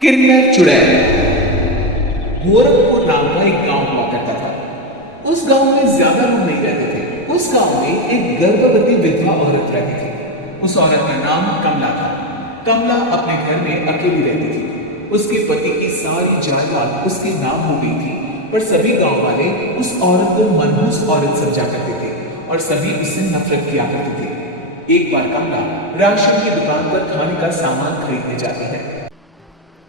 किन्नर चुड़ैल। गोरखपुर नाम का एक गांव हुआ करता था। उस गांव में ज्यादा लोग नहीं रहते थे। उस गांव में एक गर्भवती विधवा औरत रहती थी। उस औरत का नाम कमला था। कमला अपने घर में अकेली रहती थी। उसके पति की सारी जायदाद उसके नाम हो गई थी, पर सभी गांव वाले उस औरत को मनहूस औरत समझा करते थे और सभी उससे नफरत किया करते थे। एक बार कमला राशन की दुकान पर खाने का सामान खरीदने जाती है।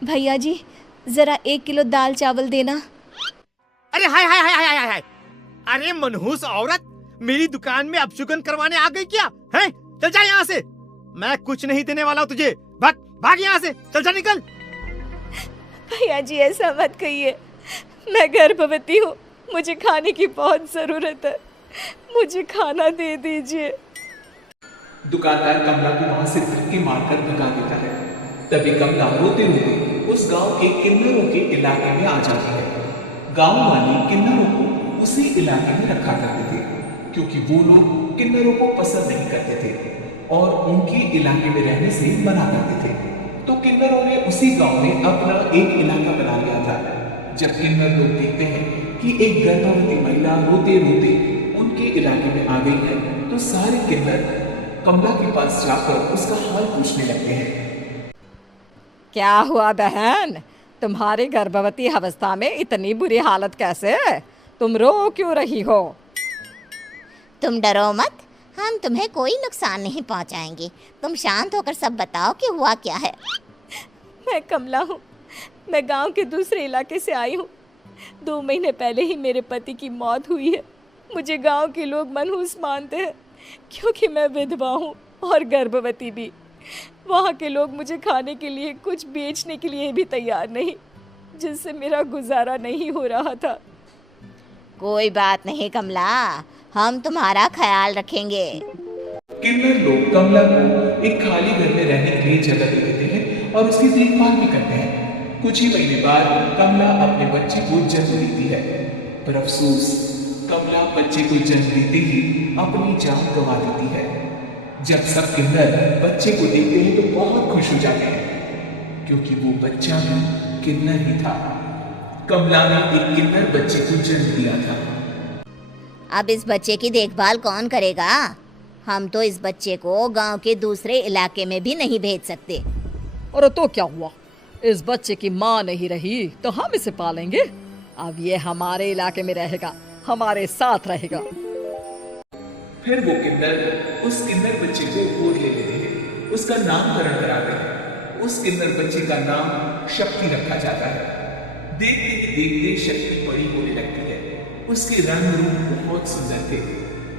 भैया जी, जरा 1 किलो दाल चावल देना। अरे हाय हाय हाय हाय हाय हाय। अरे मनहूस औरत, मेरी दुकान में अपशुगन करवाने आ गई क्या? हैं? चल जा यहाँ से। मैं कुछ नहीं देने वाला हूँ तुझे। भाग भाग यहाँ से, चल जा निकल। भैया जी ऐसा मत कहिए, मैं गर्भवती हूँ, मुझे खाने की बहुत जरूरत है, मुझे खाना दे दीजिए। दुकानदार कमला को वहां से धक्के मारकर भगा देता है। तभी कमला रोते रोते उस गांव के किन्नरों के इलाके में आ जाती है। गांव वाले किन्नरों को उसी इलाके में रखा करते थे, क्योंकि वो लोग किन्नरों को पसंद नहीं करते थे और उनके इलाके में रहने से मना करते थे। तो किन्नरों ने उसी गांव में अपना एक इलाका बना लिया था। जब किन्नर लोग देखते हैं कि एक गर्भवती महिला रोते रोते उनके इलाके में आ गई है, तो सारे किन्नर कमला के पास जाकर उसका हाल पूछने लगते हैं। क्या हुआ बहन, तुम्हारी गर्भवती अवस्था में इतनी बुरी हालत कैसे? तुम रो क्यों रही हो? तुम डरो मत, हम तुम्हें कोई नुकसान नहीं पहुंचाएंगे। तुम शांत होकर सब बताओ कि हुआ क्या है। मैं कमला हूँ, मैं गांव के दूसरे इलाके से आई हूँ। 2 महीने पहले ही मेरे पति की मौत हुई है। मुझे गांव के लोग मनहूस मानते हैं, क्योंकि मैं विधवा हूँ और गर्भवती भी। वहाँ के लोग मुझे खाने के लिए कुछ बेचने के लिए भी तैयार नहीं, जिससे मेरा गुजारा नहीं हो रहा था। कोई बात नहीं कमला, हम तुम्हारा ख्याल रखेंगे। किन्नर लोग कमला को एक खाली घर में रहने के लिए जगह दे देते हैं और उसकी देखभाल भी करते हैं। कुछ ही महीने बाद कमला अपने बच्चे को जन्म देती है, पर अफसोस कमला बच्चे को जन्म देते ही अपनी जान गंवा देती है। जब सब किन्नर बच्चे को देखते हैं तो बहुत खुश हो जाते हैं, क्योंकि वो बच्चा भी किन्नर ही था। कमला ने एक किन्नर बच्चे को जन्म दिया था। अब इस बच्चे की देखभाल कौन करेगा? हम तो इस बच्चे को गांव के दूसरे इलाके में भी नहीं भेज सकते। और तो क्या हुआ, इस बच्चे की माँ नहीं रही तो हम इसे पालेंगे। अब ये हमारे इलाके में रहेगा, हमारे साथ रहेगा। फिर वो किन्नर उस किन्नर बच्चे को गोद ले लेते हैं, उसका नामकरण कराते हैं। उस किन्नर बच्चे का नाम शक्ति रखा जाता है। देखते ही देखते शक्ति बड़ी होने लगती है। उसके रंग रूप बहुत सुंदर थे।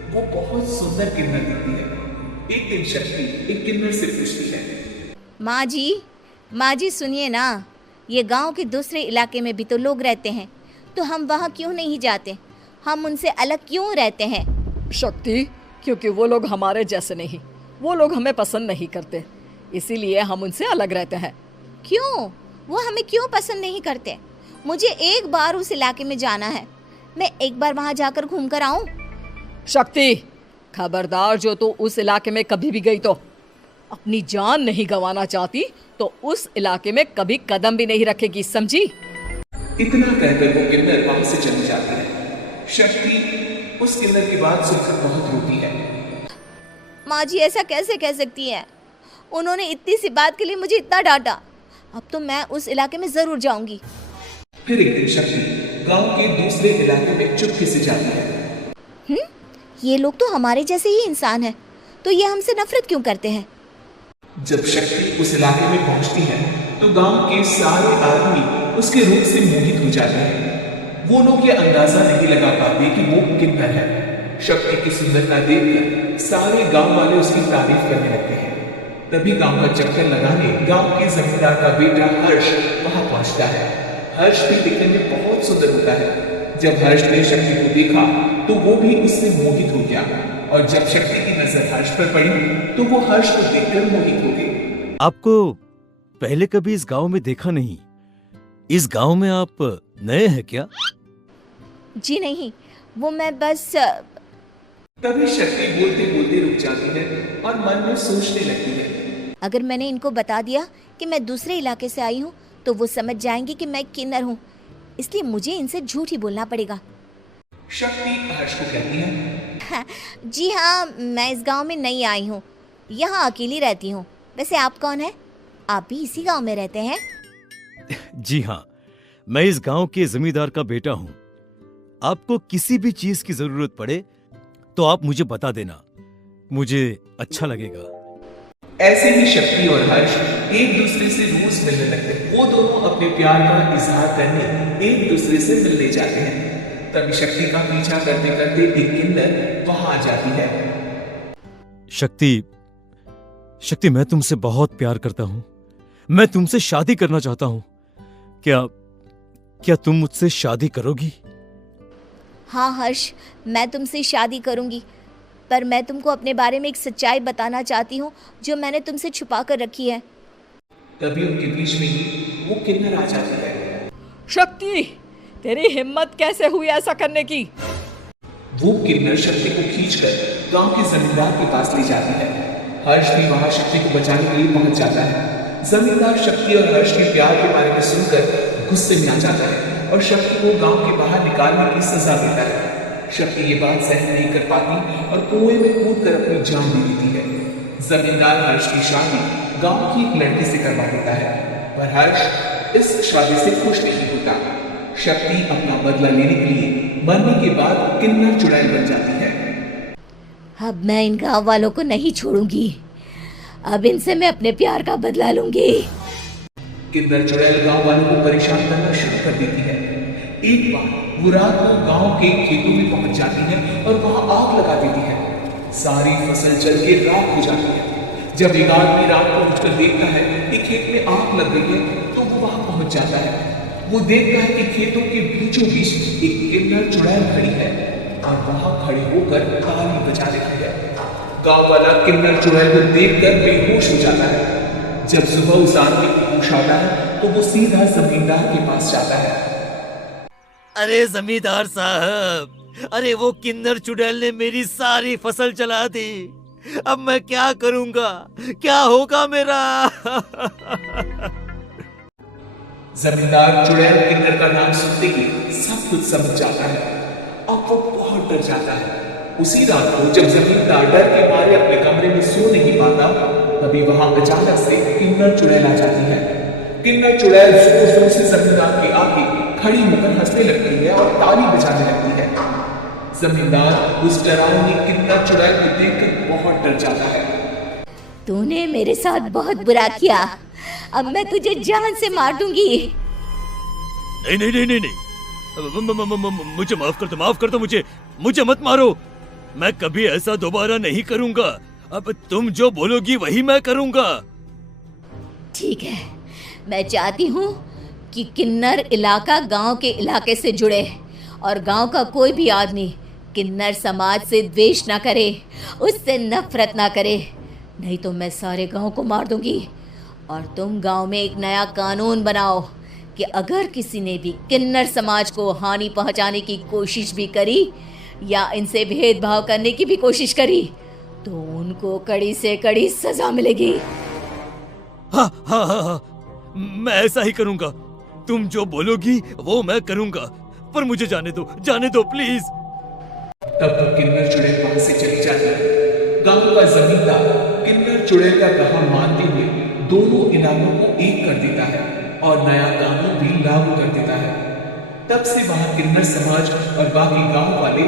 वो बहुत सुंदर किन्नर दिखती है। एक दिन शक्ति एक किन्नर से पूछती है, माँ जी सुनिए ना, ये गांव के दूसरे इलाके में भी तो लोग रहते हैं, तो हम वहाँ क्यों नहीं जाते? हम उनसे अलग क्यों रहते हैं? शक्ति, क्योंकि वो लोग हमारे जैसे नहीं, वो लोग हमें पसंद नहीं करते, इसीलिए हम उनसे अलग रहते हैं। क्यों? वो हमें क्यों पसंद नहीं करते? मुझे एक बार उस इलाके में जाना है, मैं एक बार वहाँ जाकर घूम कर आऊँ। शक्ति, खबरदार, जो तू उस इलाके में कभी भी गई तो अपनी जान नहीं गंवाना चाहती तो उस इलाके में कभी कदम भी नहीं रखेगी, समझी? इतना कहकर वो किन्नर वहां से चली जाती है। शक्ति उस किन्नर की बात सुनकर बहुत रोती है। माँ जी ऐसा कैसे कह सकती हैं? उन्होंने इतनी सी बात के लिए मुझे इतना डांटा। अब तो मैं उस इलाके में जरूर जाऊंगी। फिर एक दिन शक्ति गांव के दूसरे इलाके में चुपके से जाती है। ये लोग तो हमारे जैसे ही इंसान हैं, तो ये हमसे नफरत क्यों करते हैं? जब शक्ति उस इलाके में पहुंचती है तो गांव के सारे आदमी उसके रूप से मोहित हो जाते हैं। वो लोग ये अंदाजा नहीं लगा पाते कि वो किन्नर है। शक्ति की सुंदरता देखकर सारे गांव वाले उसकी तारीफ करने लगते हैं। तभी गांव का चक्कर लगाने गांव के जमींदार का बेटा हर्ष वहां पहुंचता है। हर्ष भी दिखने में बहुत सुंदर होता है। जब हर्ष ने शक्ति को देखा तो वो भी उससे मोहित हो गया, और जब शक्ति की नजर हर्ष पर पड़ी तो वो हर्ष को देखकर मोहित हो गई। आपको पहले कभी इस गांव में देखा नहीं। इस गांव में आप नए हैं क्या? जी नहीं, वो मैं बस तभी शक्ति बोलते बोलते रुक जाती है और मन में सोचने लगती है। अगर मैंने इनको बता दिया कि मैं दूसरे इलाके से आई हूँ तो वो समझ जाएंगे कि मैं किन्नर हूँ, इसलिए मुझे इनसे झूठ ही बोलना पड़ेगा। शक्ति हर्ष को कहती है, जी हाँ, मैं इस गांव में नई आई हूँ, यहाँ अकेली रहती हूँ। वैसे आप कौन है? आप भी इसी गांव में रहते हैं? जी हाँ, मैं इस गांव के जमींदार का बेटा हूँ। आपको किसी भी चीज की जरूरत पड़े तो आप मुझे बता देना, मुझे अच्छा लगेगा। ऐसे ही शक्ति और हर्ष एक दूसरे से रोज मिलने लगते हैं। वो दोनों अपने प्यार का इजहार करने एक दूसरे से मिलने जाते हैं। तभी शक्ति का पीछा करते करते एक किन्नर वहां आ जाती है। शक्ति, मैं तुमसे बहुत प्यार करता हूँ। मैं तुमसे शादी करना चाहता हूँ। क्या तुम मुझसे शादी करोगी? हाँ हर्ष, मैं तुमसे शादी करूंगी, पर मैं तुमको अपने बारे में एक सच्चाई बताना चाहती हूँ जो मैंने तुमसे छुपा कर रखी है। तभी उनके बीच में ही वो किन्नर आ जाती है। शक्ति, तेरी हिम्मत कैसे हुई ऐसा करने की? वो किन्नर शक्ति को खींचकर गांव के जमींदार के पास ले जाती है। हर्ष भी वहां शक्ति को बचाने के लिए पहुंच जाता है। जमींदार शक्ति और हर्ष के प्यार के बारे में सुनकर गुस्से में आ जाता है और शक्ति को गांव के बाहर निकालने की सजा देता है। शक्ति ये बात सहन नहीं कर पाती और कुएं में कूदकर अपनी जान दे देती है। जमींदार हर्ष की शादी गांव की एक लड़की से करवा देता है, पर हर्ष इस शादी से खुश नहीं होता। शक्ति अपना बदला लेने के लिए मरने के बाद किन्नर चुड़ैल बन जाती है। अब मैं इन गांव वालों को नहीं छोड़ूंगी, अब इनसे मैं अपने प्यार का बदला लूंगी। किन्नर चुड़ैल गांव वालों को परेशान करना शुरू कर देती है। एक बार वो रात को गांव के खेतों में पहुंच जाती है और वहां आग लगा देती है। सारी फसल जल के राख हो जाती है। जब एक आदमी रात को उठकर देखता है कि खेत में आग लग गई है तो वो वहां पहुंच जाता है। वो देखता है कि खेतों के बीचों बीच एक किन्नर चुड़ैल खड़ी है और वहां खड़े होकर ताली बजा रही है। गांव वाला किन्नर चुड़ैल को देखकर बेहोश हो जाता है। जब सुबह उस आदमी को होश आता है तो वो सीधा जमींदार के पास जाता है। अरे जमींदार साहब, अरे वो किन्नर चुड़ैल ने मेरी सारी फसल जला दी। अब मैं क्या करूंगा, क्या होगा मेरा? जमींदार चुड़ैल किन्नर का नाम सुनते ही सब कुछ समझ जाता है। अब वो बहुत डर जाता है। उसी रात को जब जमींदार डर के मारे अपने कमरे में सो नहीं पाता, तभी वहां अचानक से किन्नर चुड़ैल आ जाती है। किन्नर चुड़ैल जोर जोर से जमींदार के आगे खड़ी होकर हंसने लगती है और ताली बजाने लगती है। जमींदार उस डरावनी किन्नर चुड़ैल को देखकर बहुत डर जाता है। तूने मेरे साथ बहुत बुरा किया, अब मैं तुझे जान से मार दूंगी। नहीं नहीं नहीं नहीं नहीं, मुझे माफ कर दो, मुझे मत मारो। मैं कभी ऐसा दोबारा नहीं करूंगा। अब तुम जो बोलोगी वही मैं करूंगा। ठीक है, मैं चाहती हूँ कि किन्नर इलाका गांव के इलाके से जुड़े और गांव का कोई भी आदमी किन्नर समाज से द्वेष ना करे, उससे नफरत ना करे, नहीं तो मैं सारे गांव को मार दूंगी। और तुम गांव में एक नया कानून बनाओ कि अगर किसी ने भी किन्नर समाज को हानि पहुंचाने की कोशिश भी करी या इनसे भेदभाव करने की भी कोशिश करी तो उनको कड़ी से कड़ी सजा मिलेगी। हाँ हाँ हाँ हाँ, मैं ऐसा ही करूंगा। तुम जो बोलोगी वो मैं करूंगा, पर मुझे जाने दो प्लीज। तब तो किन्नर चुड़ैल वहां से चली जाती है। गांव का जमींदार किन्नर चुड़ैल का कहा मानते हुए दोनों इलाकों को एक कर देता है और नया कानून भी लागू कर देता है। तब से वहां किन्नर समाज और बाकी गांव वाले